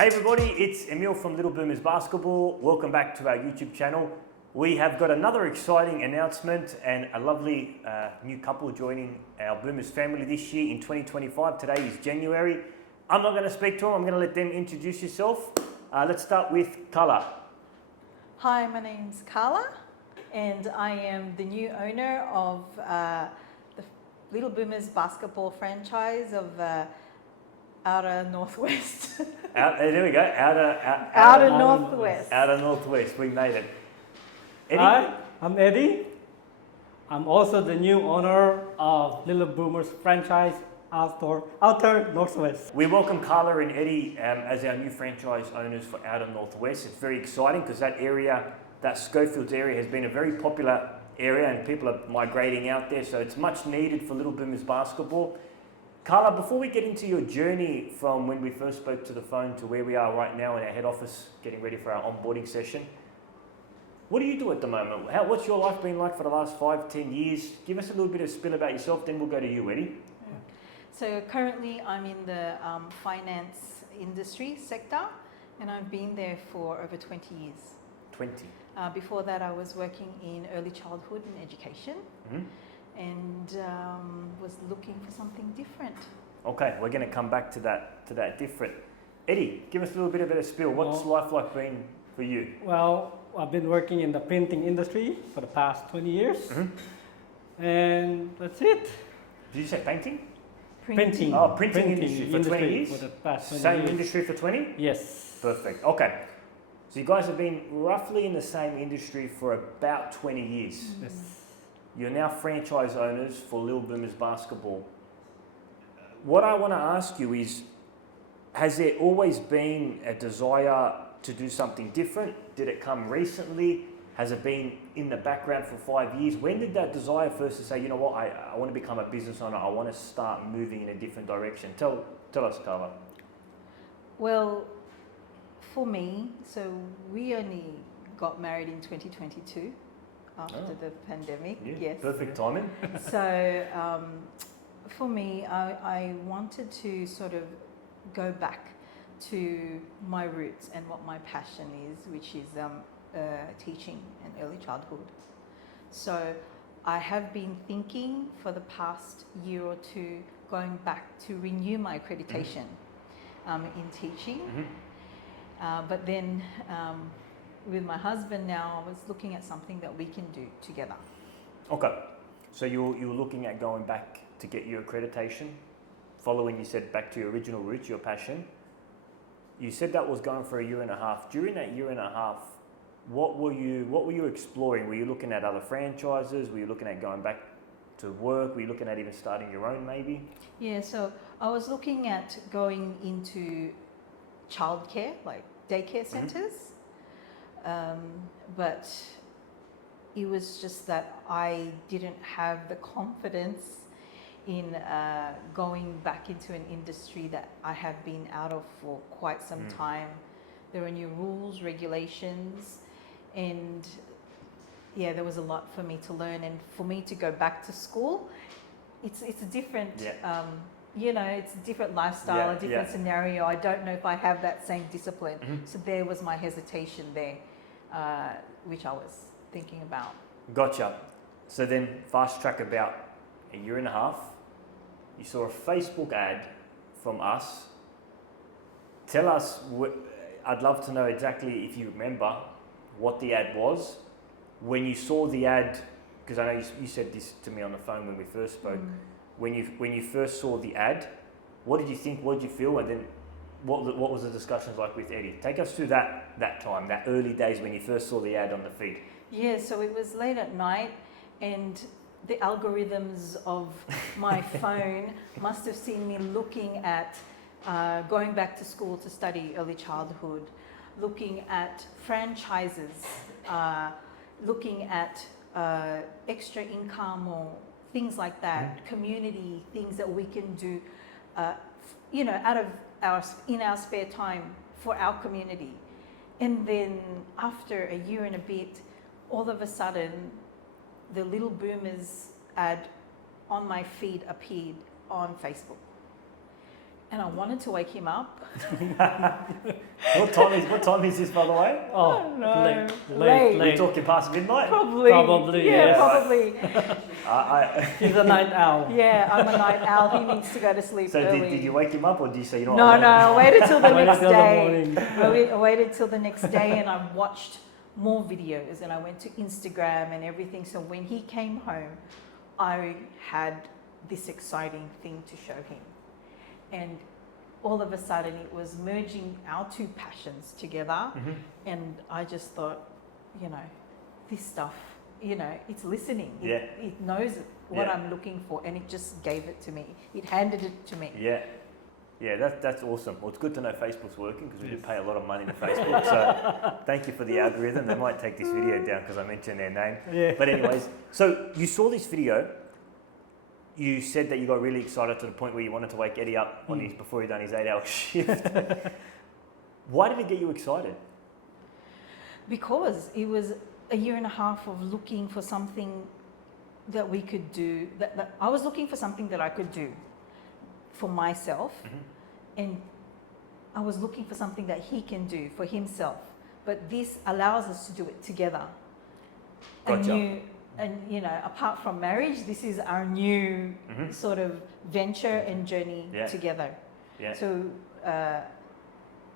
Hey everybody, it's Emil from Little Boomers Basketball. Welcome back to our YouTube channel. We have got another exciting announcement and a lovely new couple joining our Boomers family this year in 2025. Today is January. I'm not going to speak to them, I'm going to let them introduce yourself. Let's start with Carla. Hi, my name's Carla and I am the new owner of the Little Boomers Basketball franchise of Outer Northwest. There we go, Outer Northwest. Outer Northwest, we made it. Eddie? Hi, I'm Eddie. I'm also the new owner of Little Boomers franchise Outer Northwest. We welcome Carla and Eddie as our new franchise owners for Outer Northwest. It's very exciting because that area, that Schofields area, has been a very popular area and people are migrating out there, so it's much needed for Little Boomers basketball. Carla, before we get into your journey from when we first spoke to the phone to where we are right now in our head office getting ready for our onboarding session, what do you do at the moment? What's your life been like for the last 5-10 years? Give us a little bit of spill about yourself, then we'll go to you, Eddie. So currently I'm in the finance industry sector and I've been there for over 20 years. 20. Before that I was working in early childhood and education. Mm-hmm. And was looking for something different. Okay, we're going to come back to that different. Eddie, give us a little bit of a spill. What's life like been for you? Well, I've been working in the printing industry for the past 20 years. Mm-hmm. And that's it. Did you say painting? Printing. Oh, printing industry for 20 years? For the past 20 Same years. industry for 20? Yes. Perfect. Okay. So you guys have been roughly in the same industry for about 20 years. Mm-hmm. Yes. You're now franchise owners for Little Boomers Basketball. What I want to ask you is, has there always been a desire to do something different? Did it come recently? Has it been in the background for 5 years? When did that desire first to say, you know what, I want to become a business owner, I want to start moving in a different direction? Tell us, Carla. Well, for me, so we only got married in 2022. After the pandemic, yeah, yes. Perfect timing. So for me, I wanted to sort of go back to my roots and what my passion is, which is teaching and early childhood. So I have been thinking for the past year or two going back to renew my accreditation in teaching. Mm-hmm. But then with my husband now, I was looking at something that we can do together. Okay, so you were looking at going back to get your accreditation, following, you said, back to your original roots, your passion. You said that was going for a year and a half. During that year and a half, what were you exploring? Were you looking at other franchises? Were you looking at going back to work? Were you looking at even starting your own maybe? Yeah, so I was looking at going into childcare, like daycare centres. Mm-hmm. But it was just that I didn't have the confidence in going back into an industry that I have been out of for quite some time. There were new rules, regulations, and yeah, there was a lot for me to learn. And for me to go back to school, it's a different, it's a different lifestyle, a different scenario. I don't know if I have that same discipline. Mm-hmm. So there was my hesitation there, which I was thinking about. Gotcha. So then fast track about a year and a half, you saw a Facebook ad from us. Tell us, I'd love to know exactly, if you remember, what the ad was. When you saw the ad, because I know you said this to me on the phone when we first spoke, when you first saw the ad, what did you think, what did you feel, and then what was the discussions like with Eddie? Take us through that time, that early days when you first saw the ad on the feed. Yeah, so it was late at night and the algorithms of my phone must have seen me looking at going back to school to study early childhood, looking at franchises, looking at extra income or things like that, community things that we can do, out of in our spare time for our community. And then after a year and a bit, all of a sudden, the Little Boomers ad on my feed appeared on Facebook. and I wanted to wake him up. What time is this, by the way? Oh, no. late. We're talking past midnight. Probably, Yeah, yes. probably. He's a night owl. Yeah, I'm a night owl. He needs to go to sleep So early. did you wake him up, or did you say you know? No, I waited till the Waited next till the day. morning. I waited till the next day, and I watched more videos, and I went to Instagram and everything. So when he came home, I had this exciting thing to show him, and all of a sudden it was merging our two passions together. Mhm. And I just thought, this stuff, it's listening. Yeah. It knows what Yeah. I'm looking for, and it just gave it to me. It handed it to me. Yeah. Yeah, that's awesome. Well, it's good to know Facebook's working because we do Yes. pay a lot of money to Facebook. So thank you for the algorithm. They might take this video down because I mentioned their name. Yeah. But anyways, so you saw this video. You said that you got really excited to the point where you wanted to wake Eddie up on his before he done his 8-hour shift. Why did it get you excited? Because it was a year and a half of looking for something that we could do. That I was looking for something that I could do for myself, and I was looking for something that he can do for himself. But this allows us to do it together. Gotcha. And apart from marriage, this is our new sort of venture and journey Yeah. together. Yeah. So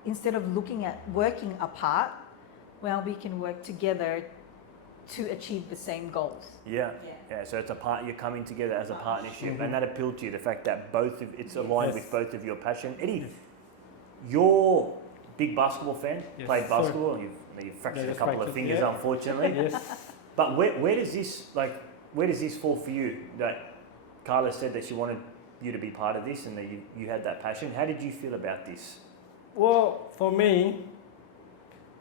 instead of looking at working apart, well, we can work together to achieve the same goals. Yeah. Yeah, so it's you're coming together as a partnership, and that appealed to you, the fact that it's aligned Yes. with both of your passion. Eddie, you're a big basketball fan, Yes, played sir. basketball, and you've fractured a just couple of fractured, fingers, yeah. unfortunately. Yes. But where does this fall for you? That Carla said that she wanted you to be part of this, and that you had that passion. How did you feel about this? Well, for me,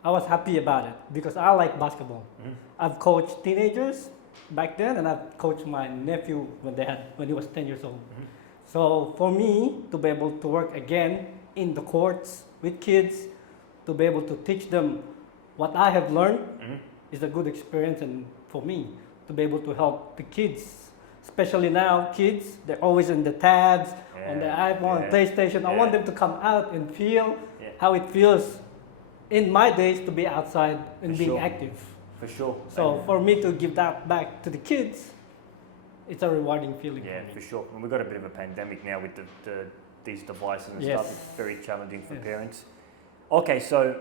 I was happy about it because I like basketball. Mhm. I've coached teenagers back then, and I've coached my nephew when he was 10 years old. Mhm. So for me to be able to work again in the courts with kids, to be able to teach them what I have learned, Mhm. is a good experience, and for me to be able to help the kids, especially now kids, they're always in the tabs, on the iPhone, yeah, PlayStation. I want yeah. them to come out and feel Yeah. how it feels in my days to be outside and For being sure. active. For sure. So for me to give that back to the kids, it's a rewarding feeling Yeah, for for me. sure. And we've got a bit of a pandemic now with these devices and Yes. stuff. It's very challenging for Yes. parents. Okay, so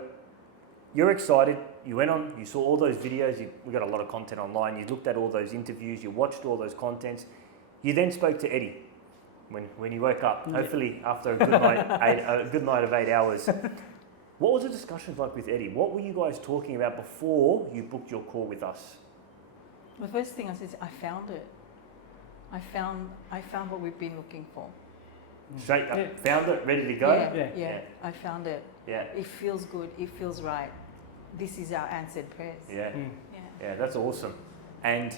you're excited. You went on, you saw all those videos. We got a lot of content online. You looked at all those interviews. You watched all those contents. You then spoke to Eddie when he woke up. Yeah. Hopefully after a good night of 8 hours. What was the discussions like with Eddie? What were you guys talking about before you booked your call with us? The first thing I said is, I found it. I found what we've been looking for. Straight up, Yeah. found it, ready to go? Yeah, Yeah. I found it. Yeah, It feels good. It feels right. This is our answered prayers. yeah. Mm. Yeah, that's awesome. And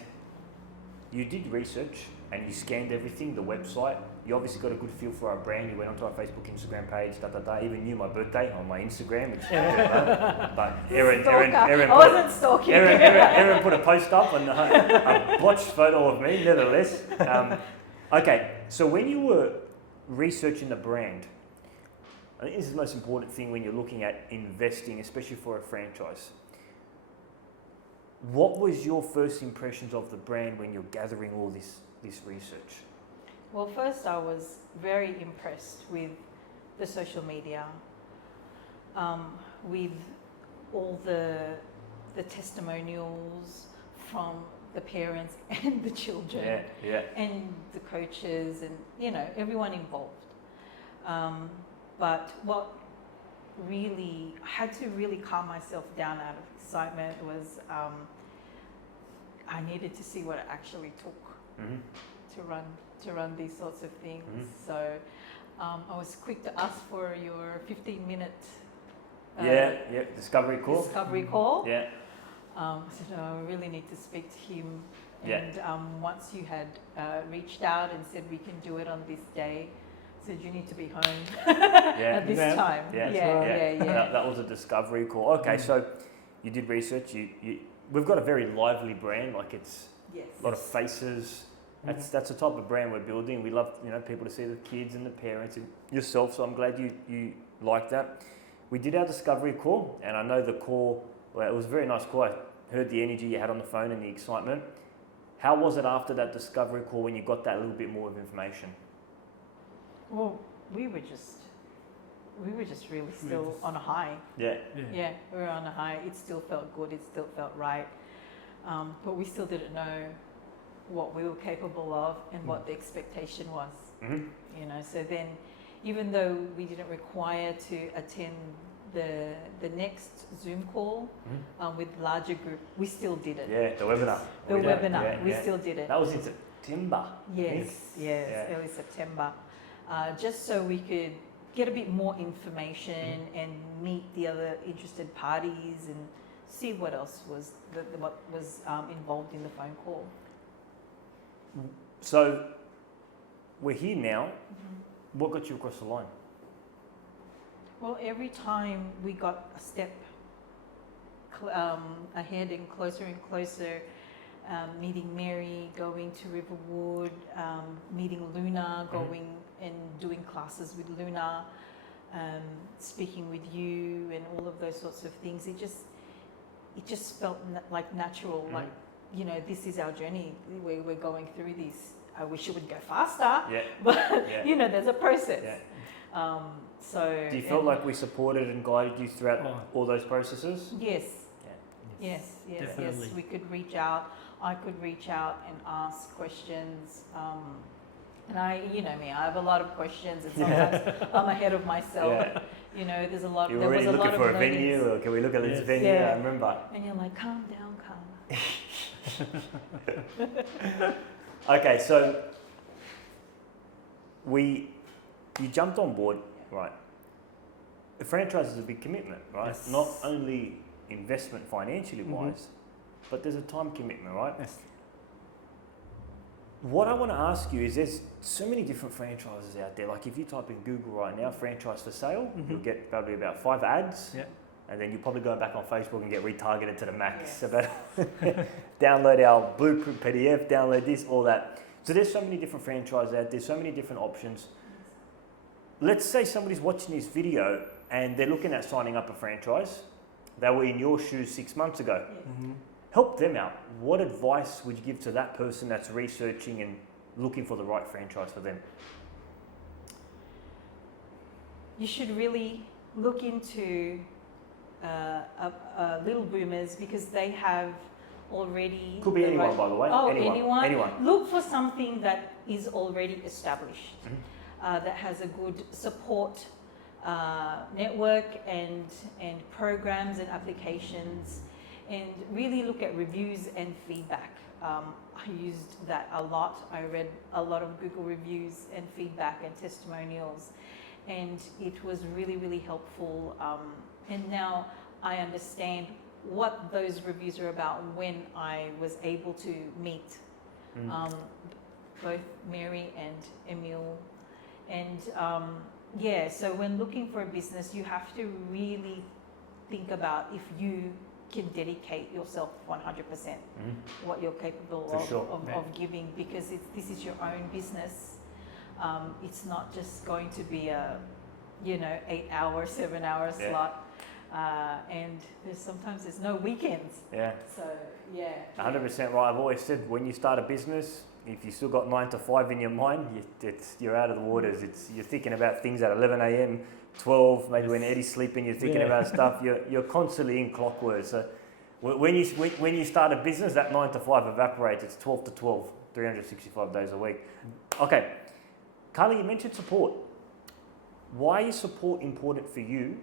you did research and you scanned everything, the website. You obviously got a good feel for our brand. You went onto our Facebook, Instagram page, Even knew my birthday on my Instagram, which but Erin I wasn't stalking. Erin put a post up on a botched photo of me, nevertheless. Okay, so when you were researching the brand, I think this is the most important thing when you're looking at investing, especially for a franchise. What was your first impressions of the brand when you're gathering all this research? Well, first I was very impressed with the social media, with all the testimonials from the parents and the children, Yeah. and the coaches, and everyone involved. But what really, I had to really calm myself down out of excitement was I needed to see what it actually took Mm-hmm. to run these sorts of things. Mhm. So I was quick to ask for your 15-minute Discovery call. discovery call. Yeah. I said, I really need to speak to him. Yeah. And once you had reached out and said we can do it on this day, I said you need to be home Yeah. at this Yeah. time. Yeah. Yeah. That was a discovery call. Okay, so you did research. We've got a very lively brand. Like it's Yes. a lot of faces. That's the type of brand we're building. We love people to see the kids and the parents and yourself. So I'm glad you like that. We did our discovery call, and I know the call. Well, it was a very nice call. I heard the energy you had on the phone and the excitement. How was it after that discovery call when you got that little bit more of information? Well, we were just really still on a high. Yeah. Yeah, we were on a high. It still felt good. It still felt right. But we still didn't know what we were capable of and what the expectation was. Mm-hmm. So then, even though we didn't require to attend the next Zoom call with larger group, we still did it. Yeah, the webinar. We still did it. That was in September. Yes, early September. Just so we could get a bit more information and meet the other interested parties and see what else was involved in the phone call. So we're here now. What got you across the line? Well, every time we got a step ahead and closer, meeting Mary, going to Riverwood, meeting Luna, going and doing classes with Luna, speaking with you and all of those sorts of things. It just felt like natural, like, this is our journey. We're going through this. I wish it would go faster, but there's a process. Yeah. So. Do you feel like we supported and guided you throughout all those processes? Yes. Yeah. Definitely. Yes. We could reach out. I could reach out and ask questions. And you know me, I have a lot of questions, and sometimes I'm ahead of myself. Yeah. There's a lot. You were there already was a looking lot for of a venue, or can we look at this Yes. venue? Yeah. I remember. And you're like, calm down, Carla. Okay, so you jumped on board, right? The franchise is a big commitment, right? Yes. Not only investment financially wise, but there's a time commitment, right? Yes. What I want to ask you is there's so many different franchises out there. Like if you type in Google right now, franchise for sale, you'll get probably about 5 ads. Yeah. And then you'll probably go back on Facebook and get retargeted to the max. Yes. About download our blueprint PDF, download this, all that. So there's so many different franchises out there, so many different options. Let's say somebody's watching this video and they're looking at signing up a franchise. They were in your shoes 6 months ago. Yes. Help them out. What advice would you give to that person that's researching and looking for the right franchise for them? You should really look into Little Boomers, because they have already... Could be anyone, by the way. Oh, anyone. Look for something that is already established, that has a good support network and programs and applications, and really look at reviews and feedback. I used that a lot. I read a lot of Google reviews and feedback and testimonials, and it was really, really helpful. And now I understand what those reviews are about when I was able to meet both Mary and Emil. And so when looking for a business, you have to really think about if you can dedicate yourself 100%, what you're capable of giving, because this is your own business. It's not just going to be a 8-hour, 7-hour slot. And sometimes there's no weekends. Yeah. So, yeah. 100% right. I've always said when you start a business, if you still got 9 to 5 in your mind, you're out of the waters. You're thinking about things at 11 a.m., 12, maybe when Eddie's sleeping, you're thinking about stuff. You're constantly in clockwork. So when you start a business, that 9 to 5 evaporates. It's 12 to 12, 365 days a week. Okay. Carla, you mentioned support. Why is support important for you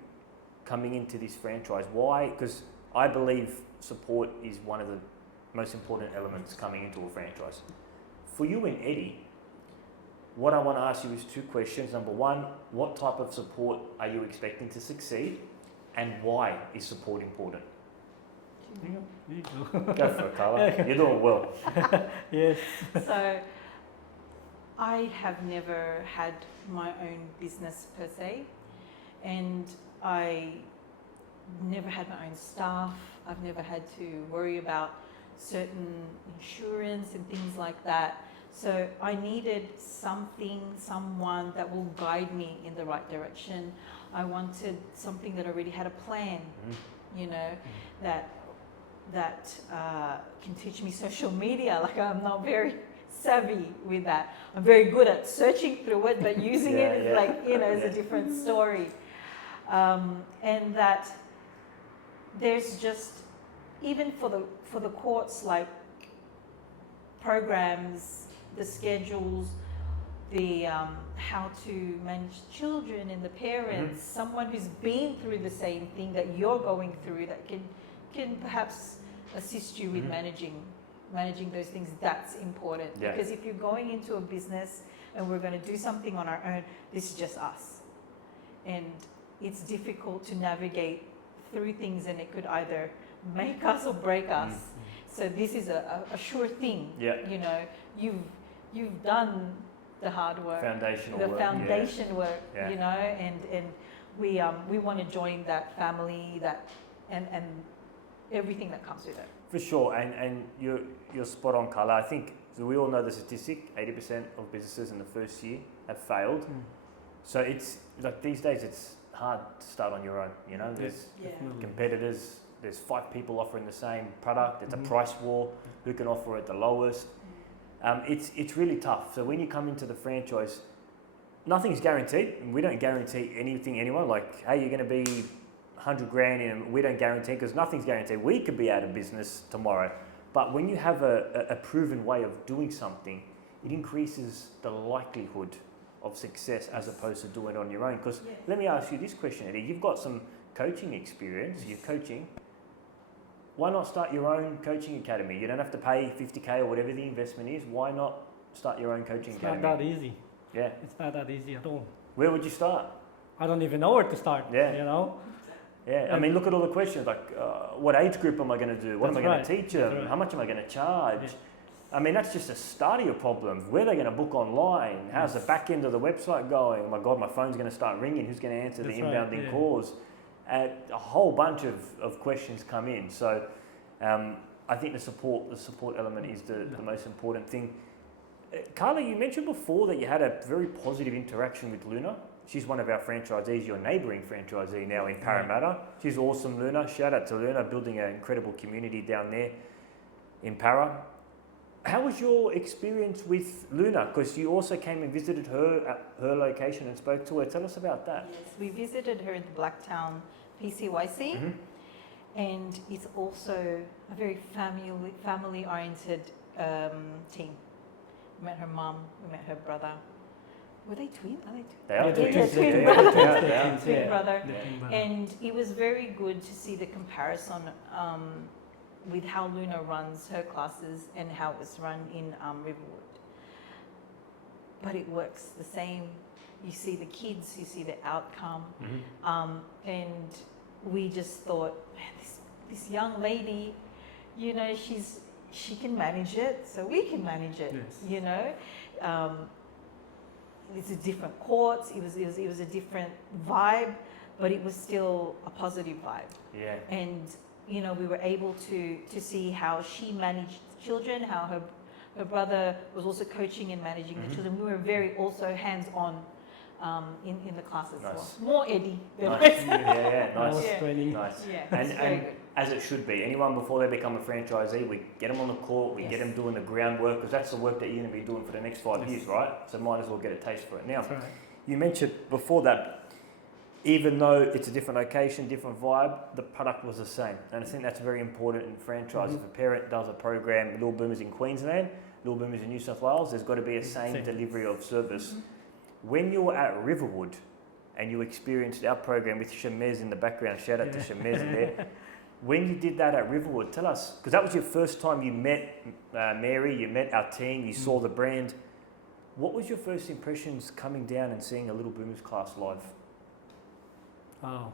coming into this franchise? Why? Because I believe support is one of the most important elements coming into a franchise. For you and Eddie, what I want to ask you is 2 questions. Number 1, what type of support are you expecting to succeed? And why is support important? Go for it, Carla. You're doing well. Yes. So I have never had my own business per se, and I never had my own staff. I've never had to worry about certain insurance and things like that. So I needed someone that will guide me in the right direction. I wanted something that already had a plan, you know, that can teach me social media. Like, I'm not very savvy with that. I'm very good at searching through it, but using it is like, you know, is a different story. And that there's just, even for the courts, like programs, the schedules, the how to manage children and the parents, someone who's been through the same thing that you're going through, that can perhaps assist you with managing those things. That's important. Yeah. Because if you're going into a business and we're going to do something on our own, this is just us, and it's difficult to navigate through things, and it could either make us or break us. So this is a sure thing. Yeah. You know, you've done the hard work, Foundational work. foundation work. Yeah. You know, and we want to join that family, that and everything that comes with it. For sure, and you're spot on, Carla. I think, so we all know the statistic, 80% of businesses in the first year have failed. So it's like these days it's hard to start on your own, you know. There's competitors, there's 5 people offering the same product, it's a price war, who can offer it the lowest. It's really tough. So when you come into the franchise, nothing's guaranteed, and we don't guarantee anything anyone, like, hey, you're going to be 100 grand in, we don't guarantee, because nothing's guaranteed. We could be out of business tomorrow. But when you have a proven way of doing something, it increases the likelihood of success as opposed to doing it on your own. Because let me ask you this question, Eddie. You've got some coaching experience, you're coaching. Why not start your own coaching academy? You don't have to pay 50K or whatever the investment is. Why not start your own coaching academy? It's not that easy. Yeah. It's not that easy at all. Where would you start? I don't even know where to start. Yeah. You know. Yeah, I mean, look at all the questions, like what age group am I going to do? What am I going to teach them? Right. How much am I going to charge? Yeah. I mean, that's just a start of your problem. Where are they going to book online? How's the back end of the website going? Oh my God, my phone's going to start ringing. Who's going to answer the inbounding calls? A whole bunch of questions come in. So I think the support element is the most important thing. Carla, you mentioned before that you had a very positive interaction with Luna. She's one of our franchisees, your neighbouring franchisee now in Parramatta. She's awesome, Luna. Shout out to Luna, building an incredible community down there in Para. How was your experience with Luna? Because you also came and visited her at her location and spoke to her. Tell us about that. Yes, we visited her at the Blacktown PCYC, and it's also a very family-oriented team. We met her mum, we met her brother. Were they twins? Are they twins? They are twins. Twin brother. Twin brother. And it was very good to see the comparison with how Luna runs her classes and how it was run in Riverwood. But it works the same. You see the kids, you see the outcome. And we just thought, man, this young lady, you know, she can manage it, so we can manage it. You know. It's a different courts. It was a different vibe, but it was still a positive vibe. Yeah. And you know, we were able to see how she managed children, how her brother was also coaching and managing the children. We were very also hands-on in the classes. Nice. More Eddie than nice. Nice. Training. Nice. Yeah, And as it should be. Anyone before they become a franchisee, we get them on the court, we get them doing the groundwork, because that's the work that you're going to be doing for the next 5 years, right? So might as well get a taste for it. Now, you mentioned before that, even though it's a different location, different vibe, the product was the same. And I think that's very important in franchise. If a parent does a program, Little Boomers in Queensland, Little Boomers in New South Wales, there's got to be a same delivery of service. When you were at Riverwood and you experienced our program with Shamez in the background, shout out to Shamez there. When you did that at Riverwood, tell us, because that was your first time you met Mary, you met our team, you saw the brand. What was your first impressions coming down and seeing a Little Boomers class live? Wow.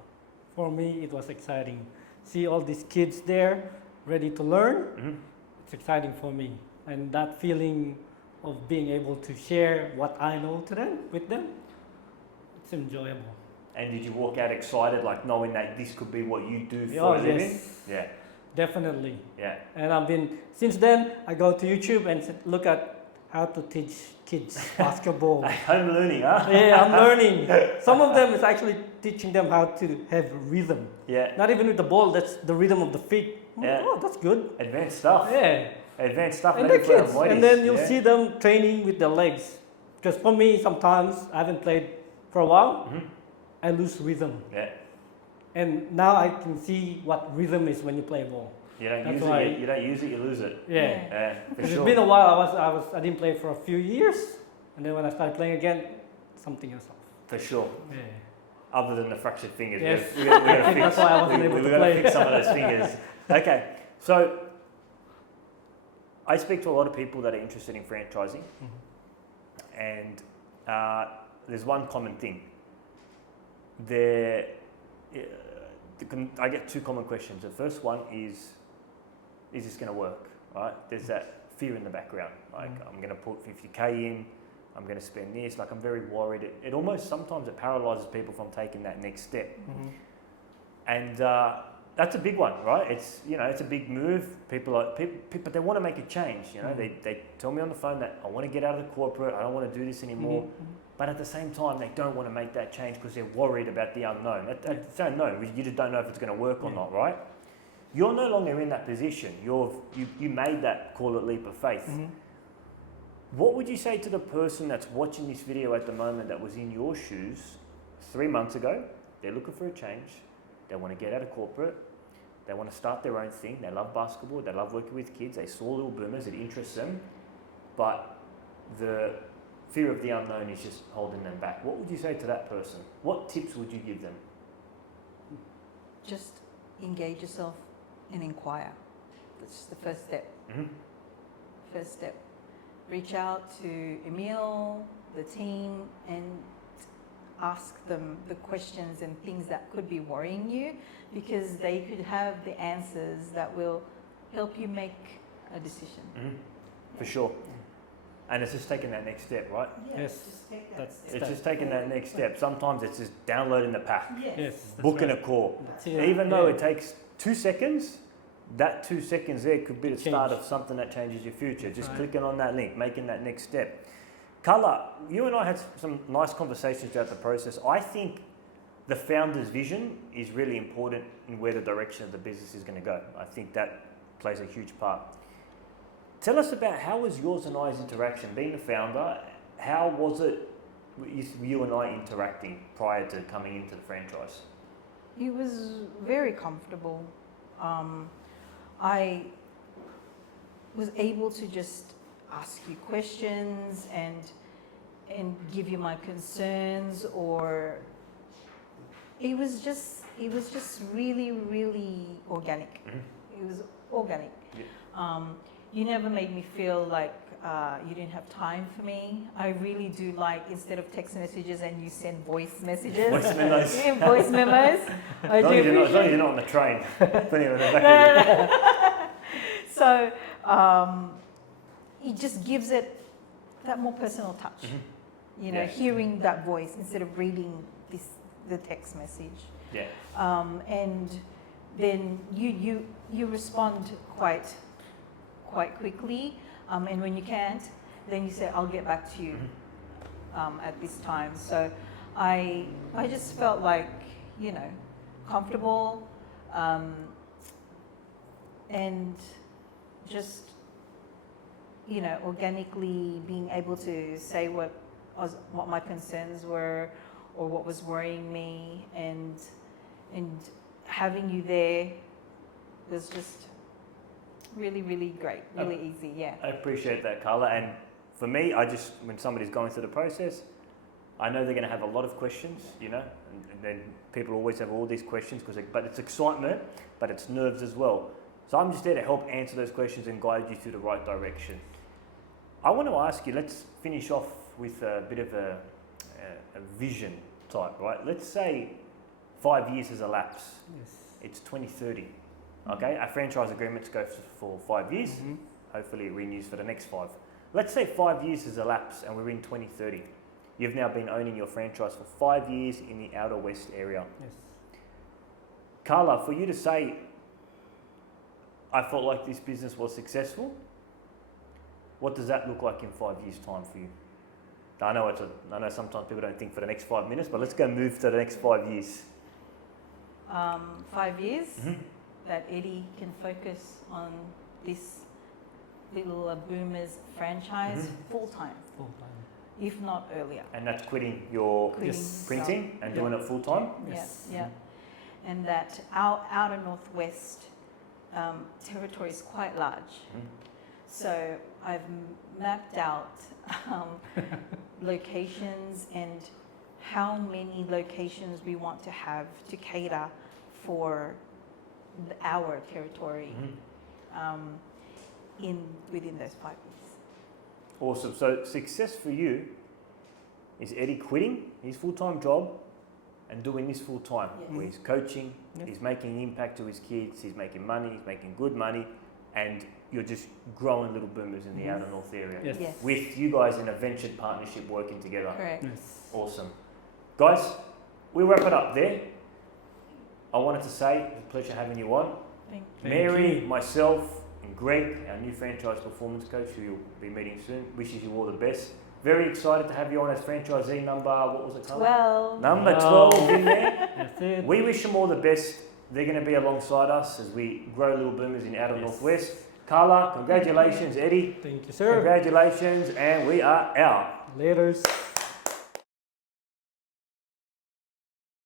For me, it was exciting. See all these kids there, ready to learn. It's exciting for me. And that feeling of being able to share what I know to them, with them, it's enjoyable. And did you walk out excited, like knowing that this could be what you do for a living? Yes. Yeah. Definitely. Yeah. And since then, I go to YouTube and look at how to teach kids basketball. Home learning, huh? Yeah, I'm learning. Some of them is actually teaching them how to have rhythm. Yeah. Not even with the ball, that's the rhythm of the feet. Yeah. Oh, that's good. Advanced stuff. Yeah. Advanced stuff. And maybe the for our kids. boys, And then you'll yeah. see them training with their legs. Because for me, sometimes I haven't played for a while, I lose rhythm. Yeah. And now I can see what rhythm is when you play ball. You don't That's use why- it. You don't use it. You lose it. Yeah. Yeah, for Because sure. it's been a while. I didn't play for a few years, and then when I started playing again, something else. For sure. Yeah. Other than the fractured fingers, Yes. we gotta fix. That's why I wasn't able we to gotta play. fix some of those fingers. Okay, so I speak to a lot of people that are interested in franchising, and there's one common thing. I get two common questions. The first one is this going to work? Right? There's that fear in the background. Like, I'm going to put 50K in, I'm going to spend this. Like, I'm very worried. It almost sometimes it paralyzes people from taking that next step. And that's a big one, right? It's it's a big move. People but they want to make a change. They tell me on the phone that I want to get out of the corporate. I don't want to do this anymore. But at the same time, they don't want to make that change because they're worried about the unknown. It's unknown. You just don't know if it's going to work or not, right? You're no longer in that position. You made that, call it leap of faith. What would you say to the person that's watching this video at the moment that was in your shoes 3 months ago? They're looking for a change. They want to get out of corporate. They want to start their own thing. They love basketball. They love working with kids. They saw Little Boomers. It interests them. But the fear of the unknown is just holding them back. What would you say to that person? What tips would you give them? Just engage yourself and inquire. That's the first step. First step. Reach out to Emil, the team, and ask them the questions and things that could be worrying you, because they could have the answers that will help you make a decision. For sure. And it's just taking that next step, right? Yes, just take that that's- step. It's just taking that next step. Sometimes it's just downloading the pack, Yes. that's booking right. a call. That's it. Even though Yeah. it takes 2 seconds, that 2 seconds there could be the start Change. of something that changes your future. Just Right. clicking on that link, making that next step. Carla, you and I had some nice conversations throughout the process. I think the founder's vision is really important in where the direction of the business is going to go. I think that plays a huge part. Tell us about how was yours and I's interaction, being the founder. How was it you and I interacting prior to coming into the franchise? It was very comfortable. I was able to just ask you questions and give you my concerns, or it was just really, really organic. It was organic. Yeah. You never made me feel like you didn't have time for me. I really do like, instead of text messages and you send voice messages. Voice memos. Yeah, voice memos. I As long do as you're appreciate. not on the train. Putting it in the back of you. So it just gives it that more personal touch. Yeah. Hearing that voice instead of reading the text message. Yeah. And then you respond quite quickly. And when you can't, then you say, I'll get back to you at this time. So I just felt like, comfortable, and just, organically being able to say what my concerns were or what was worrying me, and having you there was just really, really great, really easy, yeah. I appreciate that, Carla. And for me, when somebody's going through the process, I know they're going to have a lot of questions, and then people always have all these questions, but it's excitement, but it's nerves as well. So I'm just there to help answer those questions and guide you through the right direction. I want to ask you, let's finish off with a bit of a vision type, right? Let's say 5 years has elapsed. Yes. It's 2030. Okay, our franchise agreements go for 5 years. Hopefully it renews for the next 5. Let's say 5 years has elapsed and we're in 2030. You've now been owning your franchise for 5 years in the Outer West area. Yes. Carla, for you to say, I felt like this business was successful, What does that look like in 5 years' time for you? I know sometimes people don't think for the next 5 minutes, but let's go move to the next 5 years. 5 years, Mm-hmm. that Eddie can focus on this little Boomers franchise Mhm. full time, Full time. if not earlier. And that's quitting your Quitting Yes. printing and Yeah. doing it full time. Yes. Yeah, yeah. And that our outer northwest territory is quite large. Mhm. So I've mapped out locations and how many locations we want to have to cater for our territory Mhm. within those 5 years. Awesome. So success for you is Eddie quitting his full-time job and doing this full-time. Yes. Where he's coaching, Yes. he's making an impact to his kids, he's making money, he's making good money, and you're just growing Little Boomers in the Mhm. outer north area. Yes. Yes. With you guys in a ventured partnership working together. Correct. Yes. Awesome. Guys, we'll wrap it up there. I wanted to say, it's a pleasure having you on. Thank Thank Mary, you. myself, and Greg, our new franchise performance coach, who you'll be meeting soon, wishes you all the best. Very excited to have you on as franchisee number, what was it, Carla? 12. Number Wow. 12 in there. That's it. We wish them all the best. They're going to be alongside us as we grow Little Boomers in outer Yes. northwest. Carla, congratulations. Eddie, Thank you, sir. congratulations. And we are out. Laters.